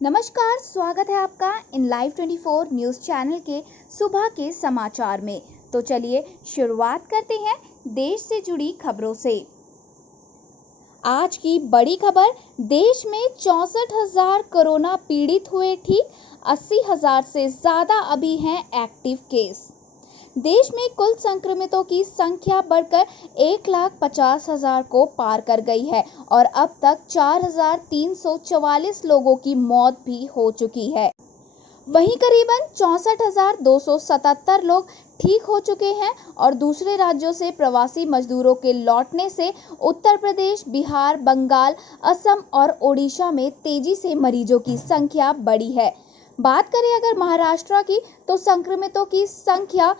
नमस्कार, स्वागत है आपका इन लाइव 24 न्यूज़ चैनल के सुबह के समाचार में। तो चलिए शुरुआत करते हैं देश से जुड़ी खबरों से। आज की बड़ी खबर, देश में 64,000 कोरोना पीड़ित हुए ठीक, 80,000 से ज़्यादा अभी हैं एक्टिव केस। देश में कुल संक्रमितों की संख्या बढ़कर 1,50,000 को पार कर गई है और अब तक 4,344 लोगों की मौत भी हो चुकी है। वहीं करीबन 64,277 लोग ठीक हो चुके हैं और दूसरे राज्यों से प्रवासी मजदूरों के लौटने से उत्तर प्रदेश, बिहार, बंगाल, असम और ओडिशा में तेजी से मरीजों की संख्या बढ़ी है। बात करें अगर महाराष्ट्र की, तो संक्रमितों की संख्या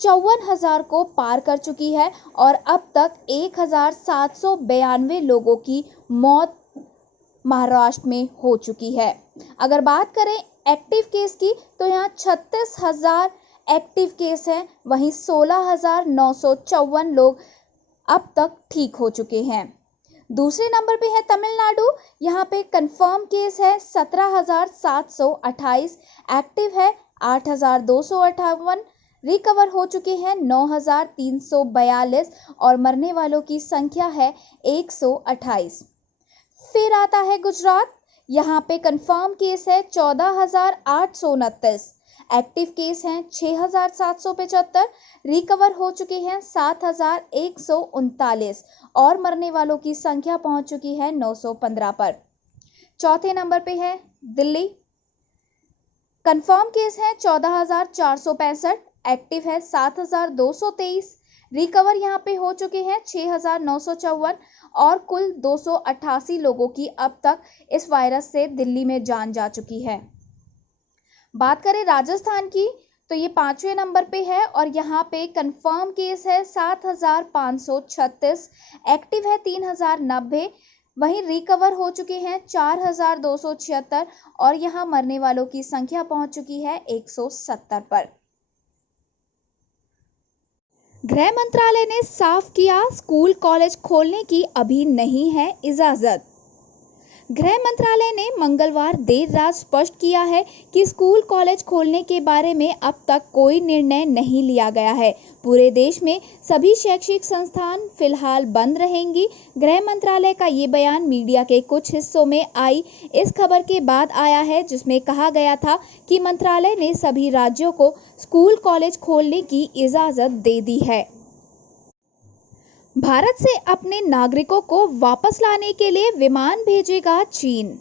54,000 को पार कर चुकी है और अब तक 1,792 लोगों की मौत महाराष्ट्र में हो चुकी है। अगर बात करें एक्टिव केस की, तो यहाँ 36,000 एक्टिव केस हैं, वहीं 16,954 लोग अब तक ठीक हो चुके हैं। दूसरे नंबर पे है तमिलनाडु। यहाँ पे कंफर्म केस है 17,728, एक्टिव है 8,258, रिकवर हो चुके हैं 9,342 और मरने वालों की संख्या है 128। फिर आता है गुजरात। यहाँ पे कंफर्म केस है 14,829, एक्टिव केस हैं 6,775, रिकवर हो चुके हैं 7,139 और मरने वालों की संख्या पहुंच चुकी है 915 पर। चौथे नंबर पे है दिल्ली। कंफर्म केस है 14,465, एक्टिव है 7,223, रिकवर यहाँ पे हो चुके हैं 6,954 और कुल 288 लोगों की अब तक इस वायरस से दिल्ली में जान जा चुकी है। बात करें राजस्थान की, तो ये 5वें नंबर पे है और यहाँ पे कंफर्म केस है 7,536, एक्टिव है 3,090, वहीं रिकवर हो चुके हैं 4,276 और यहाँ मरने वालों की संख्या पहुंच चुकी है 170 पर। गृह मंत्रालय ने साफ किया, स्कूल कॉलेज खोलने की अभी नहीं है इजाजत। गृह मंत्रालय ने मंगलवार देर रात स्पष्ट किया है कि स्कूल कॉलेज खोलने के बारे में अब तक कोई निर्णय नहीं लिया गया है। पूरे देश में सभी शैक्षिक संस्थान फिलहाल बंद रहेंगी। गृह मंत्रालय का ये बयान मीडिया के कुछ हिस्सों में आई इस खबर के बाद आया है, जिसमें कहा गया था कि मंत्रालय ने सभी राज्यों को स्कूल कॉलेज खोलने की इजाजत दे दी है। भारत से अपने नागरिकों को वापस लाने के लिए विमान भेजेगा चीन।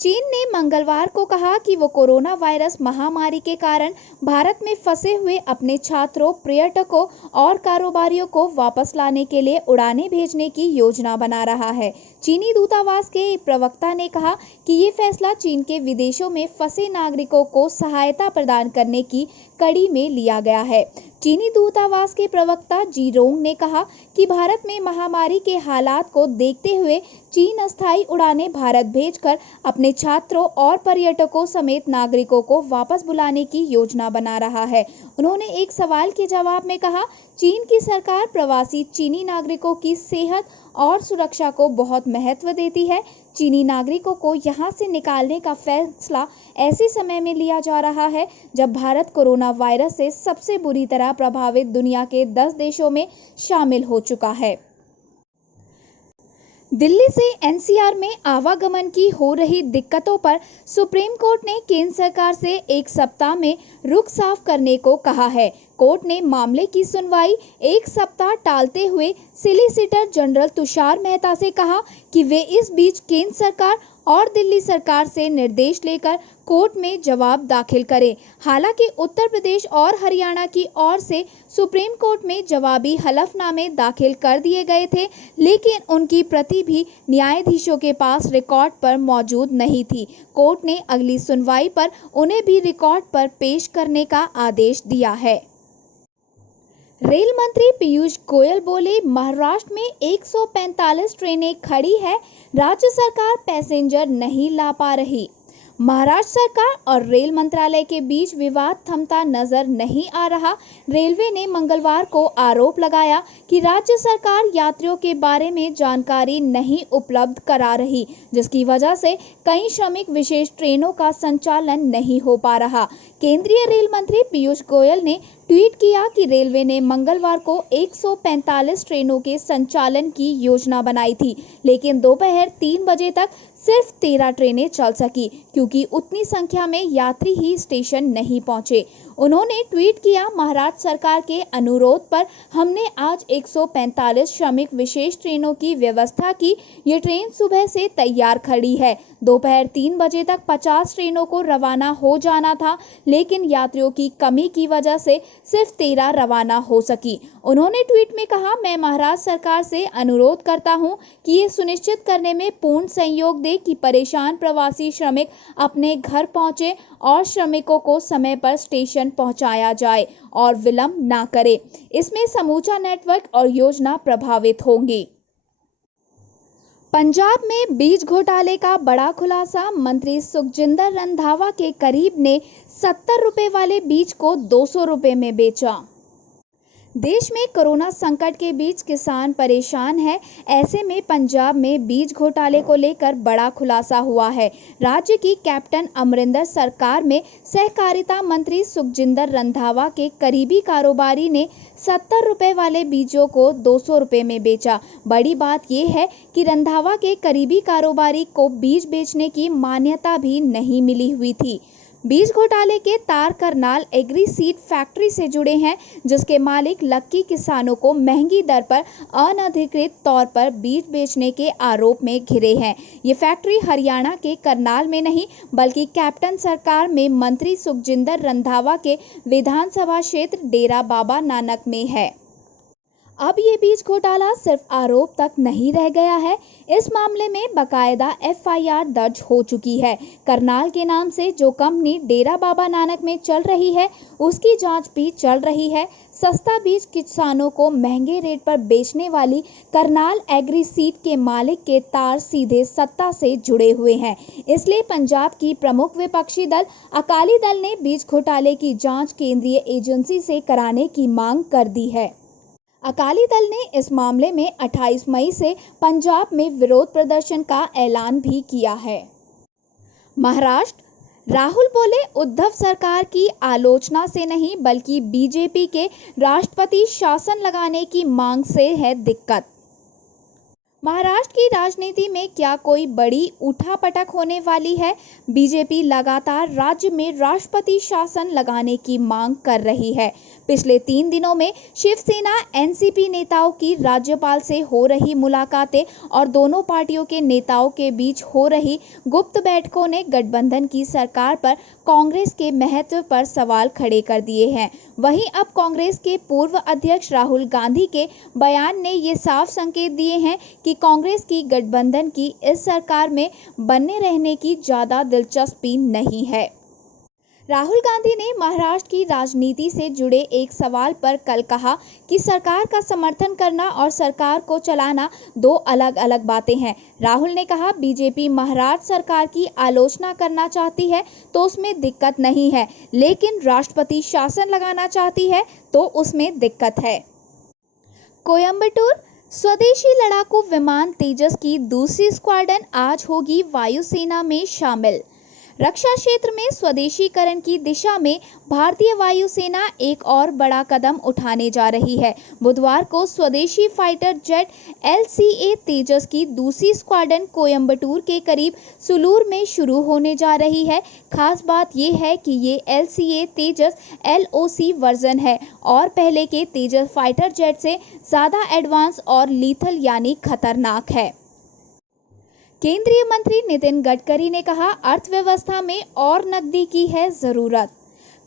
चीन ने मंगलवार को कहा कि वो कोरोना वायरस महामारी के कारण भारत में फंसे हुए अपने छात्रों, पर्यटकों और कारोबारियों को वापस लाने के लिए उड़ानें भेजने की योजना बना रहा है। चीनी दूतावास के एक प्रवक्ता ने कहा कि ये फैसला चीन के विदेशों में फंसे नागरिकों को सहायता प्रदान करने की कड़ी में लिया गया है। चीनी दूतावास के प्रवक्ता जी रोंग ने कहा कि भारत में महामारी के हालात को देखते हुए चीन अस्थायी उड़ानें भारत भेजकर अपने छात्रों और पर्यटकों समेत नागरिकों को वापस बुलाने की योजना बना रहा है। उन्होंने एक सवाल के जवाब में कहा, चीन की सरकार प्रवासी चीनी नागरिकों की सेहत और सुरक्षा को बहुत महत्व देती है। चीनी नागरिकों को यहां से निकालने का फैसला ऐसे समय में लिया जा रहा है जब भारत कोरोना वायरस से सबसे बुरी तरह प्रभावित दुनिया के 10 देशों में शामिल हो चुका है। दिल्ली से एनसीआर में आवागमन की हो रही दिक्कतों पर सुप्रीम कोर्ट ने केंद्र सरकार से एक सप्ताह में रुख साफ करने को कहा है। कोर्ट ने मामले की सुनवाई एक सप्ताह टालते हुए सॉलिसिटर जनरल तुषार मेहता से कहा कि वे इस बीच केंद्र सरकार और दिल्ली सरकार से निर्देश लेकर कोर्ट में जवाब दाखिल करें। हालांकि उत्तर प्रदेश और हरियाणा की ओर से सुप्रीम कोर्ट में जवाबी हलफनामे दाखिल कर दिए गए थे, लेकिन उनकी प्रति भी न्यायाधीशों के पास रिकॉर्ड पर मौजूद नहीं थी। कोर्ट ने अगली सुनवाई पर उन्हें भी रिकॉर्ड पर पेश करने का आदेश दिया है। रेल मंत्री पीयूष गोयल बोले, महाराष्ट्र में 145 ट्रेनें खड़ी है, राज्य सरकार पैसेंजर नहीं ला पा रही। महाराष्ट्र सरकार और रेल मंत्रालय के बीच विवाद थमता नजर नहीं आ रहा। रेलवे ने मंगलवार को आरोप लगाया कि राज्य सरकार यात्रियों के बारे में जानकारी नहीं उपलब्ध करा रही, जिसकी वजह से कई श्रमिक विशेष ट्रेनों का संचालन नहीं हो पा रहा। केंद्रीय रेल मंत्री पीयूष गोयल ने ट्वीट किया कि रेलवे ने मंगलवार को 145 ट्रेनों के संचालन की योजना बनाई थी, लेकिन दोपहर 3 बजे तक सिर्फ 13 ट्रेनें चल सकी क्योंकि उतनी संख्या में यात्री ही स्टेशन नहीं पहुंचे। उन्होंने ट्वीट किया, महाराष्ट्र सरकार के अनुरोध पर हमने आज 145 श्रमिक विशेष ट्रेनों की व्यवस्था की। ये ट्रेन सुबह से तैयार खड़ी है। दोपहर 3 बजे तक 50 ट्रेनों को रवाना हो जाना था, लेकिन यात्रियों की कमी की वजह से सिर्फ 13 रवाना हो सकी। उन्होंने ट्वीट में कहा, मैं महाराष्ट्र सरकार से अनुरोध करता हूं कि ये सुनिश्चित करने में पूर्ण सहयोग दे कि परेशान प्रवासी श्रमिक अपने घर पहुंचे और श्रमिकों को समय पर स्टेशन पहुंचाया जाए और विलंब ना करे। इसमें समूचा नेटवर्क और योजना प्रभावित होंगी। पंजाब में बीज घोटाले का बड़ा खुलासा। मंत्री सुखजिंदर रंधावा के करीब ने 70 रुपए वाले बीज को 200 रुपए में बेचा। देश में कोरोना संकट के बीच किसान परेशान है। ऐसे में पंजाब में बीज घोटाले को लेकर बड़ा खुलासा हुआ है। राज्य की कैप्टन अमरिंदर सरकार में सहकारिता मंत्री सुखजिंदर रंधावा के करीबी कारोबारी ने 70 रुपए वाले बीजों को 200 रुपए में बेचा। बड़ी बात यह है कि रंधावा के करीबी कारोबारी को बीज बेचने की मान्यता भी नहीं मिली हुई थी। बीज घोटाले के तार करनाल एग्री सीड फैक्ट्री से जुड़े हैं, जिसके मालिक लक्की किसानों को महंगी दर पर अनधिकृत तौर पर बीज बेचने के आरोप में घिरे हैं। ये फैक्ट्री हरियाणा के करनाल में नहीं बल्कि कैप्टन सरकार में मंत्री सुखजिंदर रंधावा के विधानसभा क्षेत्र डेरा बाबा नानक में है। अब ये बीज घोटाला सिर्फ आरोप तक नहीं रह गया है, इस मामले में बाकायदा FIR दर्ज हो चुकी है। करनाल के नाम से जो कंपनी डेरा बाबा नानक में चल रही है, उसकी जांच भी चल रही है। सस्ता बीज किसानों को महंगे रेट पर बेचने वाली करनाल एग्री सीड के मालिक के तार सीधे सत्ता से जुड़े हुए हैं। इसलिए पंजाब की प्रमुख विपक्षी दल अकाली दल ने बीज घोटाले की जाँच केंद्रीय एजेंसी से कराने की मांग कर दी है। अकाली दल ने इस मामले में 28 मई से पंजाब में विरोध प्रदर्शन का ऐलान भी किया है। महाराष्ट्र। राहुल बोले, उद्धव सरकार की आलोचना से नहीं बल्कि बीजेपी के राष्ट्रपति शासन लगाने की मांग से है दिक्कत। महाराष्ट्र की राजनीति में क्या कोई बड़ी उठापटक होने वाली है? बीजेपी लगातार राज्य में राष्ट्रपति शासन लगाने की मांग कर रही है। पिछले 3 दिनों में शिवसेना NCP नेताओं की राज्यपाल से हो रही मुलाकातें और दोनों पार्टियों के नेताओं के बीच हो रही गुप्त बैठकों ने गठबंधन की सरकार पर कांग्रेस के महत्व पर सवाल खड़े कर दिए हैं। वहीं अब कांग्रेस के पूर्व अध्यक्ष राहुल गांधी के बयान ने ये साफ संकेत दिए हैं कि कांग्रेस की गठबंधन की इस सरकार में बने रहने की ज़्यादा दिलचस्पी नहीं है। राहुल गांधी ने महाराष्ट्र की राजनीति से जुड़े एक सवाल पर कल कहा कि सरकार का समर्थन करना और सरकार को चलाना 2 अलग अलग बातें हैं। राहुल ने कहा, बीजेपी महाराष्ट्र सरकार की आलोचना करना चाहती है तो उसमें दिक्कत नहीं है, लेकिन राष्ट्रपति शासन लगाना चाहती है तो उसमें दिक्कत है। कोयंबटूर। स्वदेशी लड़ाकू विमान तेजस की दूसरी स्क्वाड्रन आज होगी वायुसेना में शामिल। रक्षा क्षेत्र में स्वदेशीकरण की दिशा में भारतीय वायुसेना एक और बड़ा कदम उठाने जा रही है। बुधवार को स्वदेशी फाइटर जेट LCA तेजस की दूसरी स्क्वाड्रन कोयंबटूर के करीब सुलूर में शुरू होने जा रही है। खास बात यह है कि ये LCA तेजस LOC वर्जन है और पहले के तेजस फाइटर जेट से ज़्यादा एडवांस और लीथल यानी खतरनाक है। केंद्रीय मंत्री नितिन गडकरी ने कहा, अर्थव्यवस्था में और नकदी की है ज़रूरत।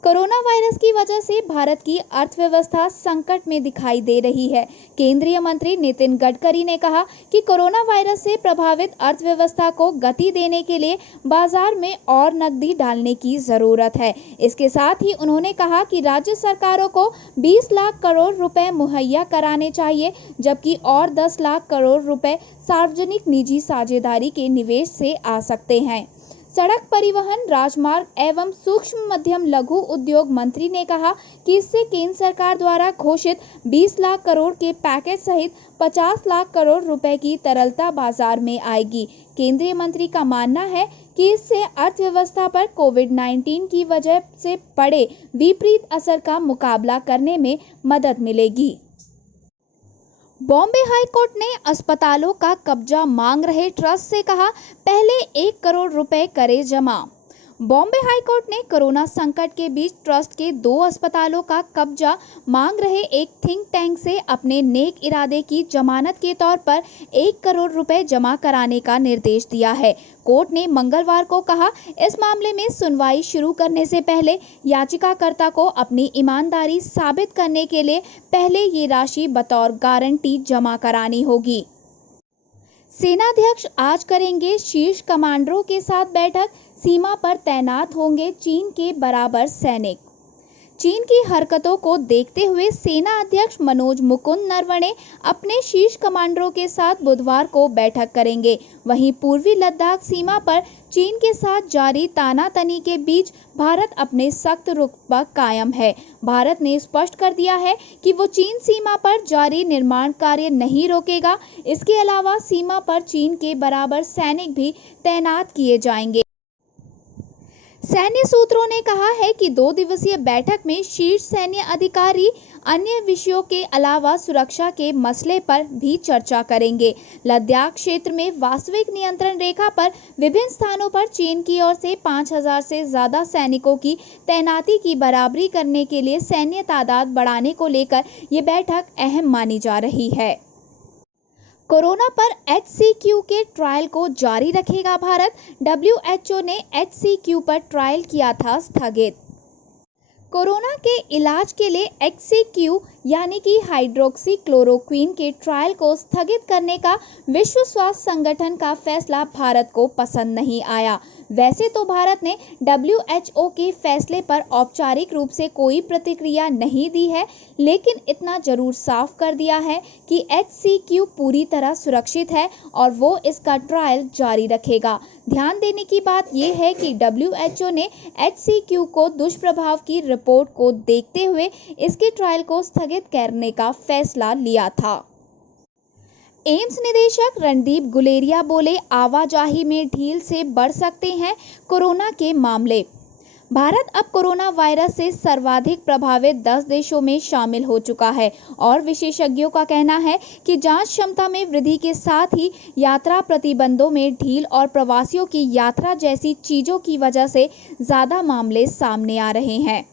कोरोना वायरस की वजह से भारत की अर्थव्यवस्था संकट में दिखाई दे रही है। केंद्रीय मंत्री नितिन गडकरी ने कहा कि कोरोना वायरस से प्रभावित अर्थव्यवस्था को गति देने के लिए बाजार में और नकदी डालने की ज़रूरत है। इसके साथ ही उन्होंने कहा कि राज्य सरकारों को 20 लाख करोड़ रुपए मुहैया कराने चाहिए, जबकि और 10 लाख करोड़ रुपए सार्वजनिक निजी साझेदारी के निवेश से आ सकते हैं। सड़क परिवहन, राजमार्ग एवं सूक्ष्म मध्यम लघु उद्योग मंत्री ने कहा कि इससे केंद्र सरकार द्वारा घोषित 20 लाख करोड़ के पैकेज सहित 50 लाख करोड़ रुपए की तरलता बाजार में आएगी। केंद्रीय मंत्री का मानना है कि इससे अर्थव्यवस्था पर कोविड-19 की वजह से पड़े विपरीत असर का मुकाबला करने में मदद मिलेगी। बॉम्बे हाई कोर्ट ने अस्पतालों का कब्जा मांग रहे ट्रस्ट से कहा, पहले 1 करोड़ रुपए करे जमा। बॉम्बे हाई कोर्ट ने कोरोना संकट के बीच ट्रस्ट के 2 अस्पतालों का कब्जा मांग रहे एक थिंक टैंक से अपने नेक इरादे की जमानत के तौर पर 1 करोड़ रुपए जमा कराने का निर्देश दिया है। कोर्ट ने मंगलवार को कहा, इस मामले में सुनवाई शुरू करने से पहले याचिकाकर्ता को अपनी ईमानदारी साबित करने के लिए पहले ये राशि बतौर गारंटी जमा करानी होगी। सेनाध्यक्ष आज करेंगे शीर्ष कमांडरों के साथ बैठक, सीमा पर तैनात होंगे चीन के बराबर सैनिक। चीन की हरकतों को देखते हुए सेना अध्यक्ष मनोज मुकुंद नरवणे अपने शीर्ष कमांडरों के साथ बुधवार को बैठक करेंगे। वहीं पूर्वी लद्दाख सीमा पर चीन के साथ जारी तानातनी के बीच भारत अपने सख्त रुख पर कायम है। भारत ने स्पष्ट कर दिया है कि वो चीन सीमा पर जारी निर्माण कार्य नहीं रोकेगा। इसके अलावा सीमा पर चीन के बराबर सैनिक भी तैनात किए जाएंगे। सैन्य सूत्रों ने कहा है कि 2 दिवसीय बैठक में शीर्ष सैन्य अधिकारी अन्य विषयों के अलावा सुरक्षा के मसले पर भी चर्चा करेंगे। लद्दाख क्षेत्र में वास्तविक नियंत्रण रेखा पर विभिन्न स्थानों पर चीन की ओर से 5000 से ज्यादा सैनिकों की तैनाती की बराबरी करने के लिए सैन्य तादाद बढ़ाने को लेकर ये बैठक अहम मानी जा रही है। कोरोना पर HCQ के ट्रायल को जारी रखेगा भारत। WHO ने HCQ पर ट्रायल किया था स्थगित। कोरोना के इलाज के लिए HCQ यानी कि हाइड्रोक्सी क्लोरोक्वीन के ट्रायल को स्थगित करने का विश्व स्वास्थ्य संगठन का फैसला भारत को पसंद नहीं आया। वैसे तो भारत ने WHO के फैसले पर औपचारिक रूप से कोई प्रतिक्रिया नहीं दी है, लेकिन इतना जरूर साफ कर दिया है कि HCQ पूरी तरह सुरक्षित है और वो इसका ट्रायल जारी रखेगा। ध्यान देने की बात यह है कि WHO ने HCQ को दुष्प्रभाव की रिपोर्ट को देखते हुए इसके ट्रायल को स्थगित करने का फैसला लिया था। एम्स निदेशक रणदीप गुलेरिया बोले, आवाजाही में ढील से बढ़ सकते हैं कोरोना के मामले। भारत अब कोरोना वायरस से सर्वाधिक प्रभावित 10 देशों में शामिल हो चुका है और विशेषज्ञों का कहना है कि जांच क्षमता में वृद्धि के साथ ही यात्रा प्रतिबंधों में ढील और प्रवासियों की यात्रा जैसी चीजों की वजह से ज्यादा मामले सामने आ रहे हैं।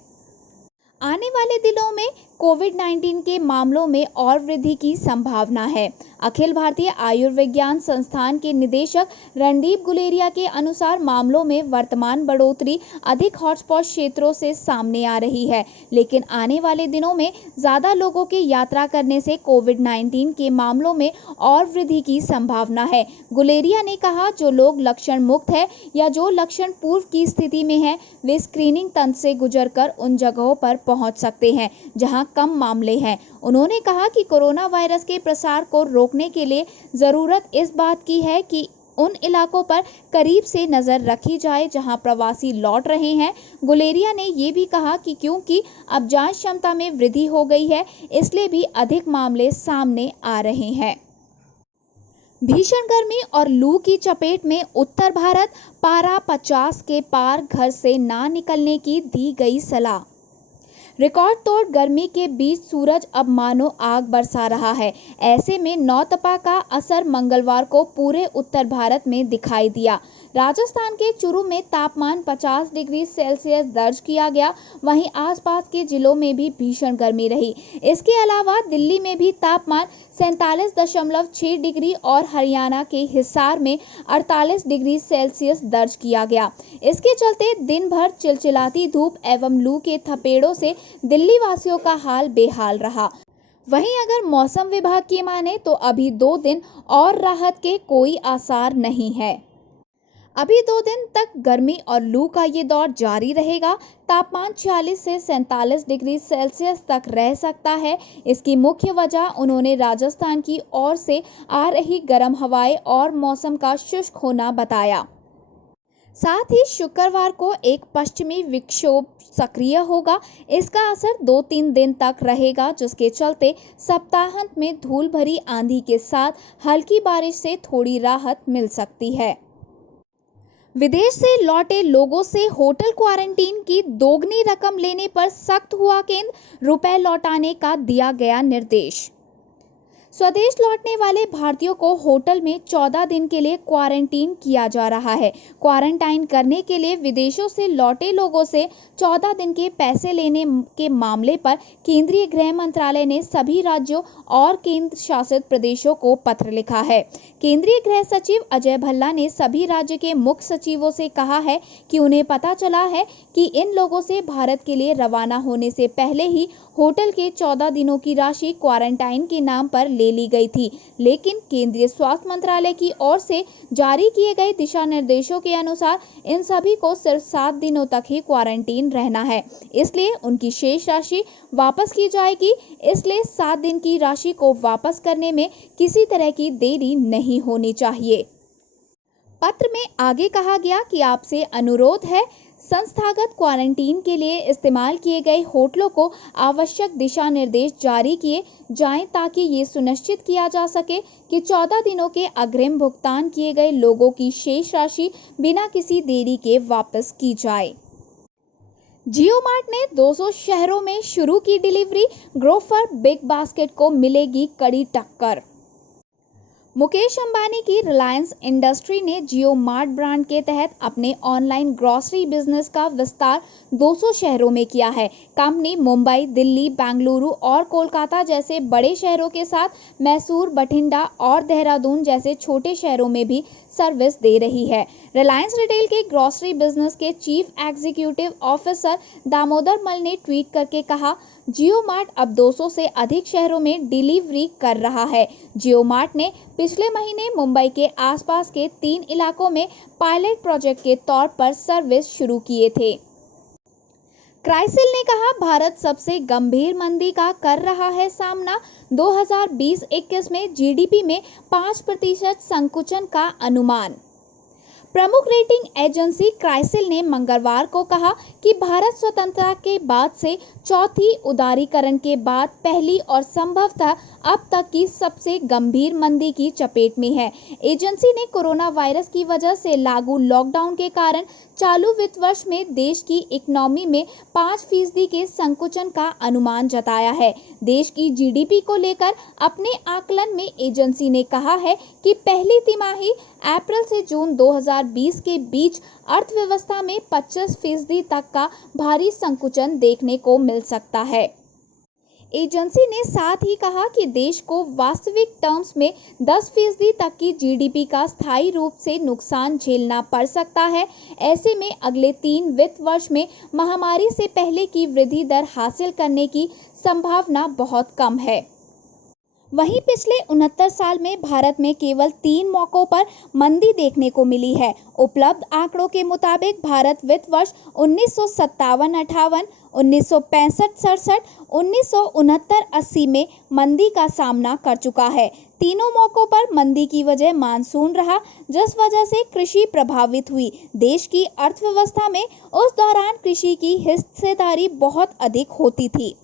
आने वाले दिनों में कोविड-19 के मामलों में और वृद्धि की संभावना है। अखिल भारतीय आयुर्विज्ञान संस्थान के निदेशक रणदीप गुलेरिया के अनुसार मामलों में वर्तमान बढ़ोतरी अधिक हॉटस्पॉट क्षेत्रों से सामने आ रही है, लेकिन आने वाले दिनों में ज़्यादा लोगों के यात्रा करने से कोविड-19 के मामलों में और वृद्धि की संभावना है। गुलेरिया ने कहा, जो लोग लक्षण मुक्त है या जो लक्षण पूर्व की स्थिति में है, वे स्क्रीनिंग तंत्र से गुजरकर उन जगहों पर पहुंच सकते हैं जहां कम मामले हैं। उन्होंने कहा कि कोरोना वायरस के प्रसार को रोकने के लिए ज़रूरत इस बात की है कि उन इलाकों पर करीब से नज़र रखी जाए जहां प्रवासी लौट रहे हैं। गुलेरिया ने ये भी कहा कि क्योंकि अब जांच क्षमता में वृद्धि हो गई है, इसलिए भी अधिक मामले सामने आ रहे हैं। भीषण गर्मी और लू की चपेट में उत्तर भारत, पारा 50 के पार, घर से ना निकलने की दी गई सलाह। रिकॉर्ड तोड़ गर्मी के बीच सूरज अब मानो आग बरसा रहा है। ऐसे में नौतपा का असर मंगलवार को पूरे उत्तर भारत में दिखाई दिया। राजस्थान के चुरू में तापमान 50 डिग्री सेल्सियस दर्ज किया गया। वहीं आसपास के जिलों में भी भीषण गर्मी रही। इसके अलावा दिल्ली में भी तापमान 47.6 डिग्री और हरियाणा के हिसार में 48 डिग्री सेल्सियस दर्ज किया गया। इसके चलते दिन भर चिलचिलाती धूप एवं लू के थपेड़ों से दिल्ली वासियों का हाल बेहाल रहा। वहीं अगर मौसम विभाग की माने तो अभी 2 दिन और राहत के कोई आसार नहीं है। अभी 2 दिन तक गर्मी और लू का ये दौर जारी रहेगा। तापमान 46 से 47 डिग्री सेल्सियस तक रह सकता है। इसकी मुख्य वजह उन्होंने राजस्थान की ओर से आ रही गर्म हवाएं और मौसम का शुष्क होना बताया। साथ ही शुक्रवार को एक पश्चिमी विक्षोभ सक्रिय होगा। इसका असर 2-3 दिन तक रहेगा, जिसके चलते सप्ताहांत में धूल भरी आंधी के साथ हल्की बारिश से थोड़ी राहत मिल सकती है। विदेश से लौटे लोगों से होटल क्वारंटीन की दोगुनी रकम लेने पर सख्त हुआ केंद्र, रुपए लौटाने का दिया गया निर्देश। स्वदेश लौटने वाले भारतीयों को होटल में 14 दिन के लिए क्वारंटीन किया जा रहा है। क्वारंटाइन करने के लिए विदेशों से लौटे लोगों से 14 दिन के पैसे लेने के मामले पर केंद्रीय गृह मंत्रालय ने सभी राज्यों और केंद्र शासित प्रदेशों को पत्र लिखा है। केंद्रीय गृह सचिव अजय भल्ला ने सभी राज्य के मुख्य सचिवों से कहा है कि उन्हें पता चला है कि इन लोगों से भारत के लिए रवाना होने से पहले ही होटल के 14 दिनों की राशि क्वारंटाइन के नाम पर ले ली गई थी, लेकिन केंद्रीय स्वास्थ्य मंत्रालय की ओर से जारी किए गए दिशा निर्देशों के अनुसार इन सभी को सिर्फ 7 दिनों तक ही क्वारंटीन रहना है, इसलिए उनकी शेष राशि वापस की जाएगी। इसलिए 7 दिन की राशि को वापस करने में किसी तरह की देरी नहीं होनी चाहिए। पत्र में आगे कहा गया कि आपसे अनुरोध है, संस्थागत क्वारंटीन के लिए इस्तेमाल किए गए होटलों को आवश्यक दिशा निर्देश जारी किए जाएं ताकि ये सुनिश्चित किया जा सके कि 14 दिनों के अग्रिम भुगतान किए गए लोगों की शेष राशि बिना किसी देरी के वापस की जाए। जियो मार्ट ने 200 शहरों में शुरू की डिलीवरी, ग्रोफर बिग बास्केट को मिलेगी कड़ी टक्कर। मुकेश अंबानी की रिलायंस इंडस्ट्री ने जियो मार्ट ब्रांड के तहत अपने ऑनलाइन ग्रोसरी बिजनेस का विस्तार 200 शहरों में किया है। कंपनी मुंबई, दिल्ली, बेंगलुरु और कोलकाता जैसे बड़े शहरों के साथ मैसूर, बठिंडा और देहरादून जैसे छोटे शहरों में भी सर्विस दे रही है। रिलायंस रिटेल के ग्रोसरी बिजनेस के चीफ एग्जीक्यूटिव ऑफिसर दामोदर मल ने ट्वीट करके कहा, जियो मार्ट अब 200 से अधिक शहरों में डिलीवरी कर रहा है। जियो मार्ट ने पिछले महीने मुंबई के आसपास के 3 इलाकों में पायलट प्रोजेक्ट के तौर पर सर्विस शुरू किए थे। क्राइसिल ने कहा, भारत सबसे गंभीर मंदी का कर रहा है सामना। 2020-21 में जीडीपी में 5% संकुचन का अनुमान। प्रमुख रेटिंग एजेंसी क्राइसिल ने मंगलवार को कहा कि भारत स्वतंत्रता के बाद से चौथी उदारीकरण के बाद पहली और संभवतः अब तक की सबसे गंभीर मंदी की चपेट में है। एजेंसी ने कोरोना वायरस की वजह से लागू लॉकडाउन के कारण चालू वित्त वर्ष में देश की इकोनॉमी में 5% के संकुचन का अनुमान जताया है। देश की जीडीपी को लेकर अपने आकलन में एजेंसी ने कहा है कि पहली तिमाही अप्रैल से जून 2020 के बीच अर्थव्यवस्था में 25% तक का भारी संकुचन देखने को मिल सकता है। एजेंसी ने साथ ही कहा कि देश को वास्तविक टर्म्स में 10% तक की जीडीपी का स्थायी रूप से नुकसान झेलना पड़ सकता है। ऐसे में अगले 3 वित्त वर्ष में महामारी से पहले की वृद्धि दर हासिल करने की संभावना बहुत कम है। वहीं पिछले 69 साल में भारत में केवल 3 मौकों पर मंदी देखने को मिली है। उपलब्ध आंकड़ों के मुताबिक भारत वित्त वर्ष 1957-58, 1965-67, 1969-80 में मंदी का सामना कर चुका है। तीनों मौकों पर मंदी की वजह मानसून रहा, जिस वजह से कृषि प्रभावित हुई। देश की अर्थव्यवस्था में उस दौरान कृषि की हिस्सेदारी बहुत अधिक होती थी।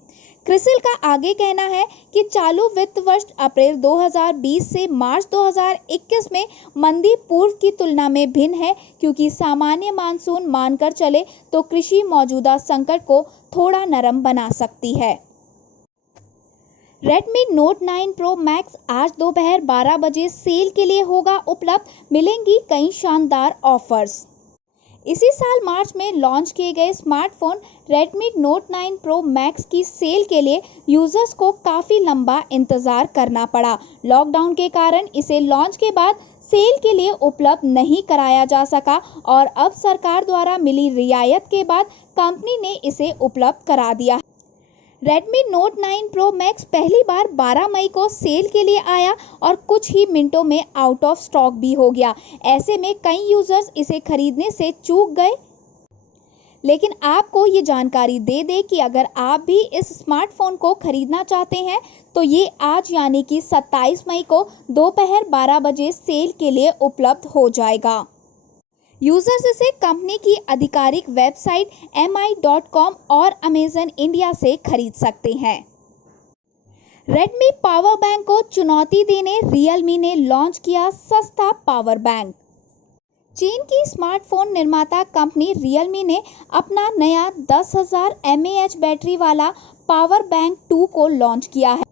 क्रिसिल का आगे कहना है कि चालू वित्त वर्ष अप्रैल 2020 से मार्च 2021 में मंदी पूर्व की तुलना में भिन्न है, क्योंकि सामान्य मानसून मानकर चले तो कृषि मौजूदा संकट को थोड़ा नरम बना सकती है। Redmi Note 9 Pro Max आज दोपहर 12 बजे सेल के लिए होगा उपलब्ध। मिलेंगी कई शानदार ऑफर्स। इसी साल मार्च में लॉन्च किए गए smartphone Redmi Note 9 Pro Max की सेल के लिए यूजर्स को काफ़ी लंबा इंतज़ार करना पड़ा। लॉकडाउन के कारण इसे लॉन्च के बाद सेल के लिए उपलब्ध नहीं कराया जा सका और अब सरकार द्वारा मिली रियायत के बाद कंपनी ने इसे उपलब्ध करा दिया। Redmi Note 9 Pro Max पहली बार 12 मई को सेल के लिए आया और कुछ ही मिनटों में आउट ऑफ स्टॉक भी हो गया। ऐसे में कई यूजर्स इसे खरीदने से चूक गए। लेकिन आपको ये जानकारी दे दें कि अगर आप भी इस स्मार्टफोन को खरीदना चाहते हैं तो ये आज यानी कि 27 मई को दोपहर 12 बजे सेल के लिए उपलब्ध हो जाएगा। यूजर्स इसे कंपनी की आधिकारिक वेबसाइट mi.com और अमेजन इंडिया से खरीद सकते हैं। रेडमी पावर बैंक को चुनौती देने रियलमी ने लॉन्च किया सस्ता पावर बैंक। चीन की स्मार्टफोन निर्माता कंपनी रियलमी ने अपना नया 10,000 mAh बैटरी वाला पावर बैंक 2 को लॉन्च किया है।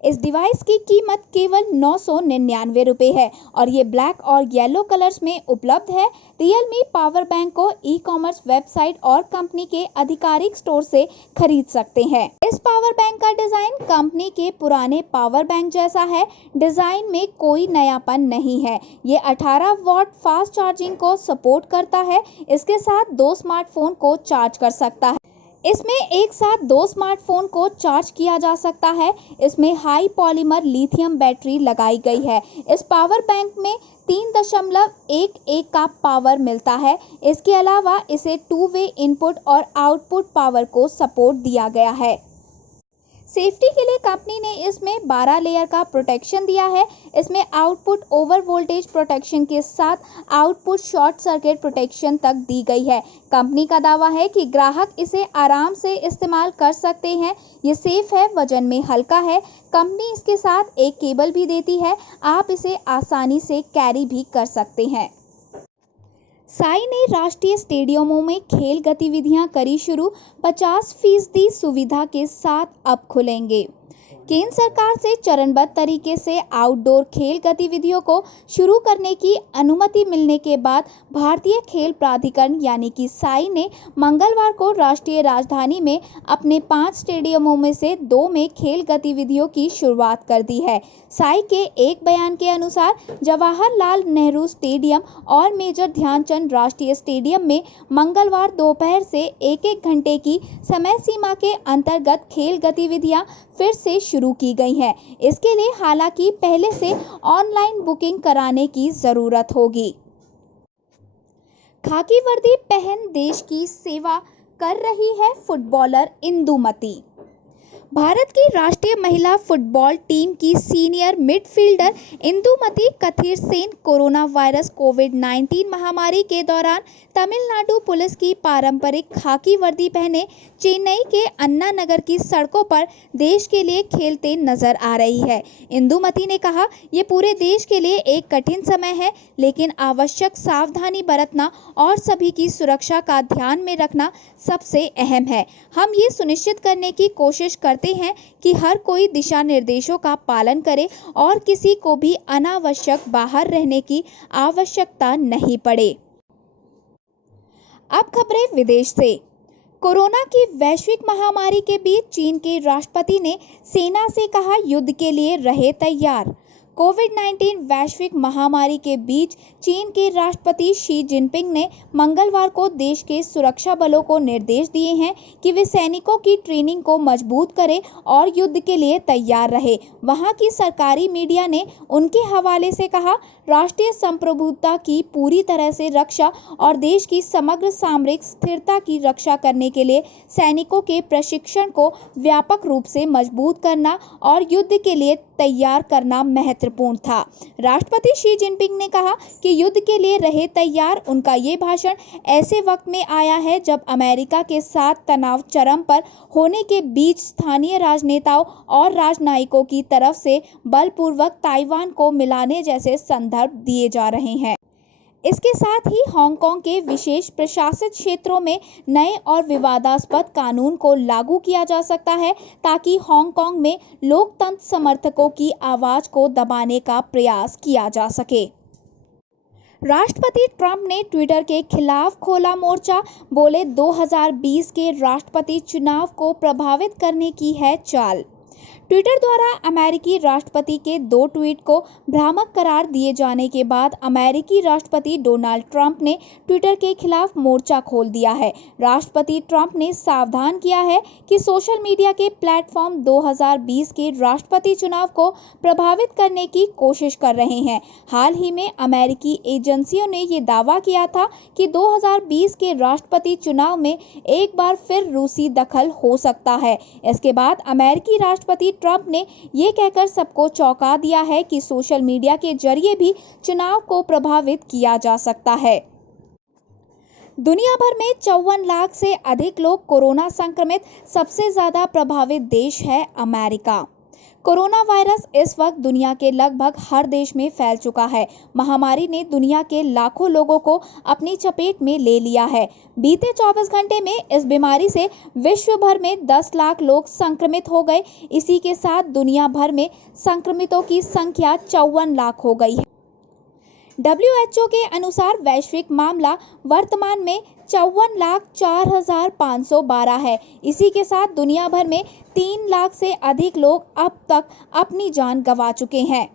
इस डिवाइस की कीमत केवल 999 रुपये है और ये ब्लैक और येलो कलर्स में उपलब्ध है। रियलमी पावर बैंक को ई-कॉमर्स वेबसाइट और कंपनी के आधिकारिक स्टोर से खरीद सकते हैं। इस पावर बैंक का डिजाइन कंपनी के पुराने पावर बैंक जैसा है। डिजाइन में कोई नयापन नहीं है। ये 18 वॉट फास्ट चार्जिंग को सपोर्ट करता है। इसके साथ 2 स्मार्टफोन को चार्ज कर सकता है। इसमें एक साथ 2 स्मार्टफोन को चार्ज किया जा सकता है। इसमें हाई पॉलीमर लिथियम बैटरी लगाई गई है। इस पावर बैंक में 3.11 का पावर मिलता है। इसके अलावा इसे 2 वे इनपुट और आउटपुट पावर को सपोर्ट दिया गया है। सेफ्टी के लिए कंपनी ने इसमें 12 लेयर का प्रोटेक्शन दिया है। इसमें आउटपुट ओवर वोल्टेज प्रोटेक्शन के साथ आउटपुट शॉर्ट सर्किट प्रोटेक्शन तक दी गई है। कंपनी का दावा है कि ग्राहक इसे आराम से इस्तेमाल कर सकते हैं। ये सेफ है, वजन में हल्का है। कंपनी इसके साथ एक केबल भी देती है। आप इसे आसानी से कैरी भी कर सकते हैं। साई ने राष्ट्रीय स्टेडियमों में खेल गतिविधियां करी शुरू। 50% सुविधा के साथ अब खुलेंगे। केंद्र सरकार से चरणबद्ध तरीके से आउटडोर खेल गतिविधियों को शुरू करने की अनुमति मिलने के बाद भारतीय खेल प्राधिकरण यानी कि साई ने मंगलवार को राष्ट्रीय राजधानी में अपने 5 स्टेडियमों में से 2 में खेल गतिविधियों की शुरुआत कर दी है। साई के एक बयान के अनुसार जवाहरलाल नेहरू स्टेडियम और मेजर ध्यानचंद राष्ट्रीय स्टेडियम में मंगलवार दोपहर से 1-1 घंटे की समय सीमा के अंतर्गत खेल गतिविधियां फिर से शुरू की गई हैं। इसके लिए हालांकि पहले से ऑनलाइन बुकिंग कराने की जरूरत होगी। खाकी वर्दी पहन देश की सेवा कर रही है फुटबॉलर इंदुमती। भारत की राष्ट्रीय महिला फुटबॉल टीम की senior midfielder Indumathi Kathiresan corona virus कोविड-19 महामारी के दौरान तमिलनाडु पुलिस की पारंपरिक खाकी वर्दी पहने चेन्नई के अन्ना नगर की सड़कों पर देश के लिए खेलते नजर आ रही है। इंदुमती ने कहा, ये पूरे देश के लिए एक कठिन समय है, लेकिन आवश्यक सावधानी बरतना और सभी की सुरक्षा का ध्यान में रखना सबसे अहम है। हम ये सुनिश्चित करने की कोशिश करते हैं कि हर कोई दिशा निर्देशों का पालन करे और किसी को भी अनावश्यक बाहर रहने की आवश्यकता नहीं पड़े। अब खबरें विदेश से। कोरोना की वैश्विक महामारी के बीच चीन के राष्ट्रपति ने सेना से कहा, युद्ध के लिए रहे तैयार। कोविड-19 वैश्विक महामारी के बीच चीन के राष्ट्रपति शी जिनपिंग ने मंगलवार को देश के सुरक्षा बलों को निर्देश दिए हैं कि वे सैनिकों की ट्रेनिंग को मजबूत करें और युद्ध के लिए तैयार रहे। वहां की सरकारी मीडिया ने उनके हवाले से कहा, राष्ट्रीय संप्रभुता की पूरी तरह से रक्षा और देश की समग्र सामरिक स्थिरता की रक्षा करने के लिए सैनिकों के प्रशिक्षण को व्यापक रूप से मजबूत करना और युद्ध के लिए तैयार करना महत्वपूर्ण था। राष्ट्रपति शी जिनपिंग ने कहा कि युद्ध के लिए रहे तैयार। उनका ये भाषण ऐसे वक्त में आया है जब अमेरिका के साथ तनाव चरम पर होने के बीच स्थानीय राजनेताओं और राजनयिकों की तरफ से बलपूर्वक ताइवान को मिलाने जैसे संदर्भ दिए जा रहे हैं। इसके साथ ही हांगकांग के विशेष प्रशासित क्षेत्रों में नए और विवादास्पद कानून को लागू किया जा सकता है ताकि हांगकांग में लोकतंत्र समर्थकों की आवाज को दबाने का प्रयास किया जा सके। राष्ट्रपति ट्रंप ने ट्विटर के खिलाफ खोला मोर्चा, बोले 2020 के राष्ट्रपति चुनाव को प्रभावित करने की है चाल। ट्विटर द्वारा अमेरिकी राष्ट्रपति के 2 ट्वीट को भ्रामक करार दिए जाने के बाद अमेरिकी राष्ट्रपति डोनाल्ड ट्रंप ने ट्विटर के खिलाफ मोर्चा खोल दिया है। राष्ट्रपति ट्रंप ने सावधान किया है कि सोशल मीडिया के प्लेटफॉर्म 2020 के राष्ट्रपति चुनाव को प्रभावित करने की कोशिश कर रहे हैं। हाल ही में अमेरिकी एजेंसियों ने ये दावा किया था कि 2020 के राष्ट्रपति चुनाव में एक बार फिर रूसी दखल हो सकता है। इसके बाद अमेरिकी राष्ट्रपति ट्रंप ने ये कहकर सबको चौंका दिया है कि सोशल मीडिया के जरिए भी चुनाव को प्रभावित किया जा सकता है। दुनिया भर में 54 लाख से अधिक लोग कोरोना संक्रमित। सबसे ज्यादा प्रभावित देश है अमेरिका। कोरोना वायरस इस वक्त दुनिया के लगभग हर देश में फैल चुका है। महामारी ने दुनिया के लाखों लोगों को अपनी चपेट में ले लिया है। बीते 24 घंटे में इस बीमारी से विश्व भर में 10 लाख लोग संक्रमित हो गए। इसी के साथ दुनिया भर में संक्रमितों की संख्या 54 लाख हो गई है। WHO के अनुसार वैश्विक मामला वर्तमान में 54,04,512 है। इसी के साथ दुनिया भर में 3 लाख से अधिक लोग अब तक अपनी जान गंवा चुके हैं।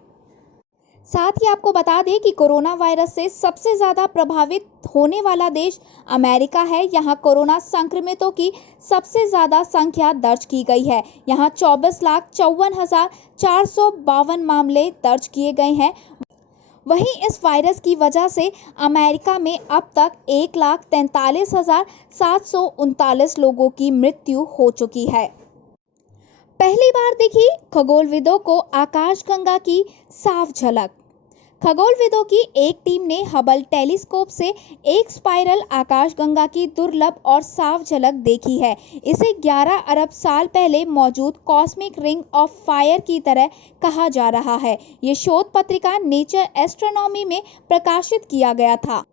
साथ ही आपको बता दें कि कोरोना वायरस से सबसे ज़्यादा प्रभावित होने वाला देश अमेरिका है। यहाँ कोरोना संक्रमितों की सबसे ज़्यादा संख्या दर्ज की गई है। यहाँ 24,54,452 मामले दर्ज किए गए हैं। वहीं इस वायरस की वजह से अमेरिका में अब तक 1,43,739 लोगों की मृत्यु हो चुकी है। पहली बार दिखी खगोलविदों को आकाशगंगा की साफ झलक। खगोलविदों की एक टीम ने हबल टेलीस्कोप से एक स्पाइरल आकाशगंगा की दुर्लभ और साफ झलक देखी है। इसे 11 अरब साल पहले मौजूद कॉस्मिक रिंग ऑफ फायर की तरह कहा जा रहा है। ये शोध पत्रिका नेचर एस्ट्रोनॉमी में प्रकाशित किया गया था।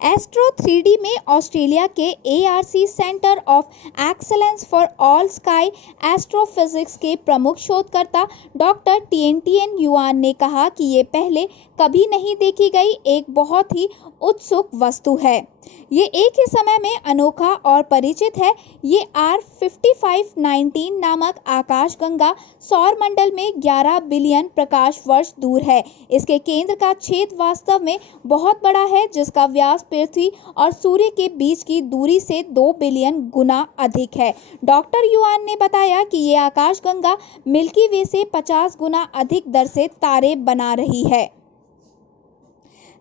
एस्ट्रो 3D में ऑस्ट्रेलिया के ARC centre of excellence for all sky astrophysics के प्रमुख शोधकर्ता डॉक्टर टिएन युआन ने कहा कि ये पहले कभी नहीं देखी गई एक बहुत ही उत्सुक वस्तु है। ये एक ही समय में अनोखा और परिचित है। ये R5519 नामक आकाशगंगा सौरमंडल में 11 बिलियन प्रकाश वर्ष दूर है। इसके केंद्र का छेद वास्तव में बहुत बड़ा है, जिसका व्यास पृथ्वी और सूर्य के बीच की दूरी से 2 बिलियन गुना अधिक है। डॉक्टर युआन ने बताया कि ये आकाशगंगा मिल्की वे से 50 गुना अधिक दर से तारे बना रही है।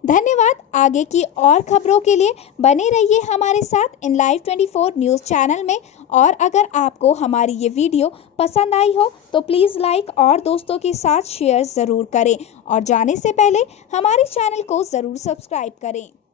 धन्यवाद। आगे की और खबरों के लिए बने रहिए हमारे साथ इन लाइव 24 न्यूज़ चैनल में। और अगर आपको हमारी ये वीडियो पसंद आई हो तो प्लीज़ लाइक और दोस्तों के साथ शेयर ज़रूर करें और जाने से पहले हमारे चैनल को ज़रूर सब्सक्राइब करें।